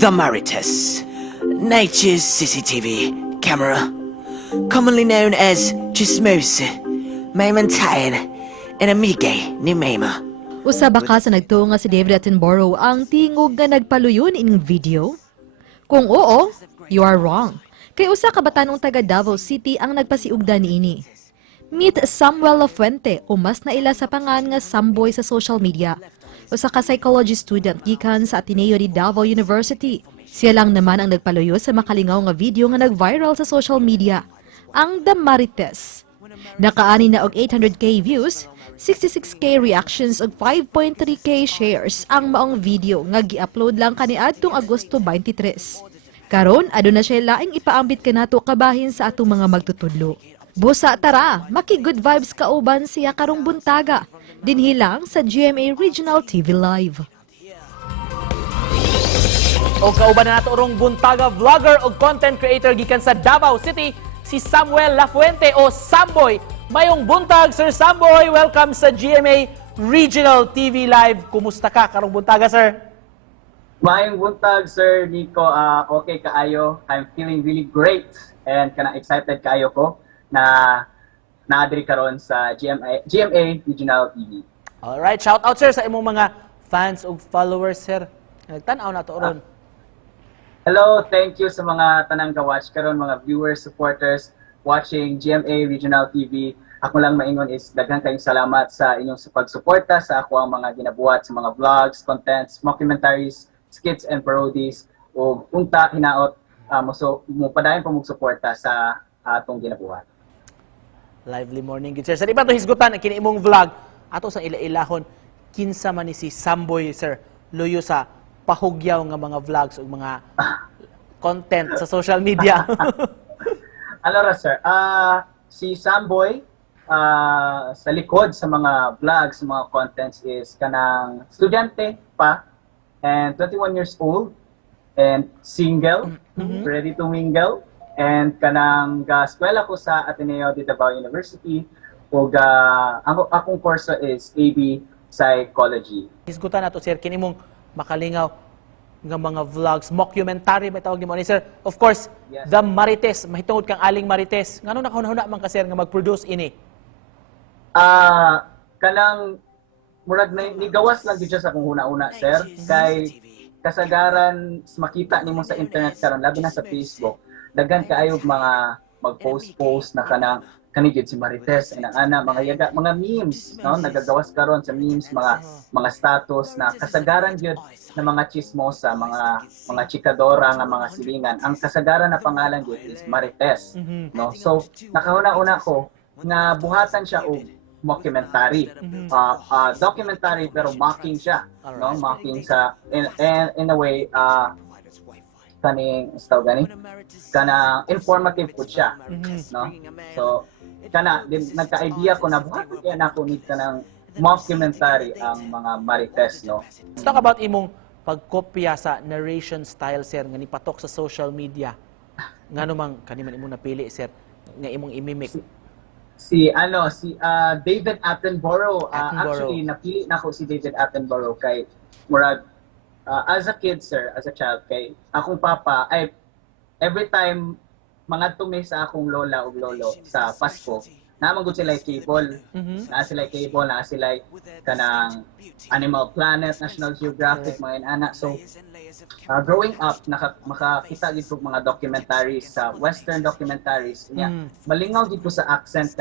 The Marites, nature's CCTV camera, commonly known as Chismose, Maymantayan, and Amigay ni Mayma. Usa ba ka sa nagtuo nga si David Attenborough ang tingog nga nagpaluyon ining video? Kung oo, you are wrong. Kay usa ka batanong taga Davao City ang nagpasiugda niini. Meet Samuel Lafuente o mas naila sa pangan nga Samboy sa social media. Usa ka psychology student gikan sa Ateneo de Davao University. Siya lang naman ang nagpaluyo sa makalingaw nga video nga nag-viral sa social media, ang The Marites. Nakaani na og 800k views, 66k reactions ug 5.3k shares ang maong video nga gi-upload lang kaniadtong Agosto 23. Karon aduna siya laing ipaambit kanato kabahin sa atong mga magtutudlo. Busa tara, maki-good vibes kauban siya karong buntaga. Dinhi lang sa GMA Regional TV Live. O kauban na nato urong buntaga vlogger o content creator gikan sa Davao City, si Samuel Lafuente o Samboy. Mayong buntag, Sir Samboy. Welcome sa GMA Regional TV Live. Kumusta ka karong buntaga, sir? Mayong buntag, Sir Nico. Okay kaayo. I'm feeling really great and kana excited kaayo ko na naadiri karon sa GMA Regional TV. Alright, shout out, sir, sa imong mga fans o followers, sir. Nagtanaw na to ron. Hello, thank you sa mga tanang ka-watch karon, mga viewers, supporters watching GMA Regional TV. Ako lang maingon is daghang kayong salamat sa inyong pagsuporta sa ako ang mga ginabuhat sa mga vlogs, contents, documentaries, skits and parodies o unta hinaot mo padayon pa suporta sa atong ginabuhat. Lively morning, good sir. Sa iba to hisgutan ang kini imong vlog ato sa ila-ilahon kinsa man ni si Samboy, sir, luyo sa pahugyaw nga mga vlogs o mga content sa social media. Alora, sir, si Samboy sa likod sa mga vlogs, sa mga contents is kanang estudyante pa and 21 years old and single, ready to mingle. And kanang eskwela ko sa Ateneo de Davao University ug akong kurso is AB Psychology. Hisgutan nato, sir, kini mong makalingaw nga mga vlogs, mockumentary ba tawag nimo ni, sir? Of course, yes. The Marites, mahitungod kang aling Marites. Ngano nakahuna man ka, sir, nga mag-produce ini? Kanang murag ni gawas lang gyud siya sa akong huna-una, sir. Kay kasagaran makita nimo sa internet karon, labi na sa Facebook. Daghan kaayo mga mag-post na kani gyud si Marites and ana mga yaga, mga memes, no, nagagawas karon sa memes, mga status na kasagaran gyud na mga chismosa, mga chikadora nga mga silingan. Ang kasagaran na pangalan gyud is Marites, no. So nakahuna-una ko nga buhatan siya og mockumentary, documentary pero mocking siya, no, mocking sa in a way kaning kana informative po siya, no. So kana din nagka-idea ko na buhat kaya nako need kanang mockumentary ang mga Marites, no. Let's talk about imong pagkopya sa narration style, sir, nga nipatok sa social media. Ngano man kaniman imong napili, sir, nga imong imimik? Si David Attenborough. Actually napili nako si David Attenborough kay murag as a kid, sir, as a child, kay akong papa ay every time mga tumi sa akong lola o lolo sa Pasko, naman gud sila cable. Na sila cable, na sila kanang Animal Planet, National Geographic, mga anak. So growing up, makakita gid ko mga documentaries sa Western documentaries. Malingaw gid ko sa accent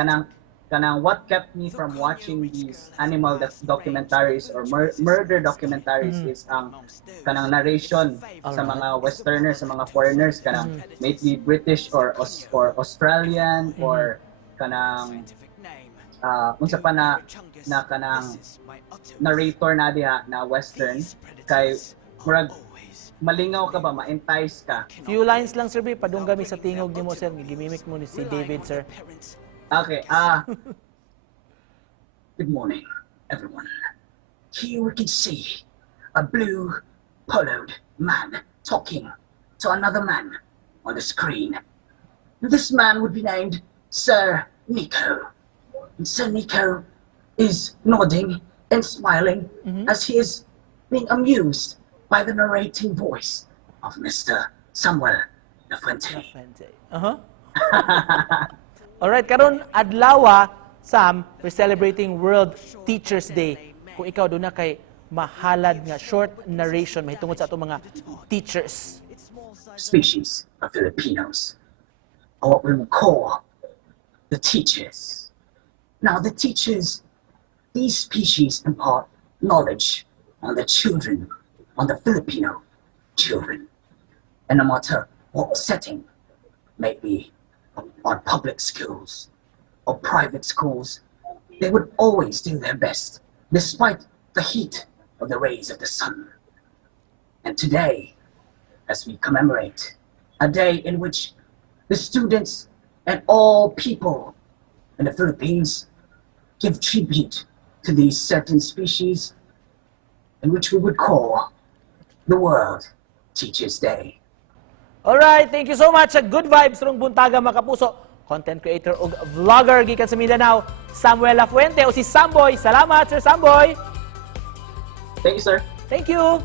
kanang what kept me from watching these animal documentaries or murder documentaries is ang kanang narration sa mga Westerners, sa mga foreigners, kanang maybe British or Australian or kanang unsa pa na kanang narrator na diha na Western, kay murag malingaw ka ba, ma-entice ka. Few lines lang, sir, padunggami sa tingog nimo, sir, gimimik mo ni si David, sir. Okay, good morning, everyone. Here we can see a blue poloed man talking to another man on the screen. This man would be named Sir Nico. And Sir Nico is nodding and smiling as he is being amused by the narrating voice of Mr. Samuel Lafuente. Alright, karon adlaw, Sam, we're celebrating World Teachers Day. Kung ikaw doon na kay mahalad nga short narration mahitungod sa atong mga teachers. Species of Filipinos, or what we would call the teachers. Now, the teachers, these species impart knowledge on the children, on the Filipino children. And no matter what setting, maybe on public schools or private schools, they would always do their best, despite the heat of the rays of the sun. And today, as we commemorate a day in which the students and all people in the Philippines give tribute to these certain species, in which we would call the World Teachers Day. Alright, thank you so much. Good vibes rong buntaga mga kapuso. Content creator ug vlogger gikan sa Mindanao, Samuel Lafuente o si Samboy. Salamat, Sir Samboy. Thank you, sir. Thank you.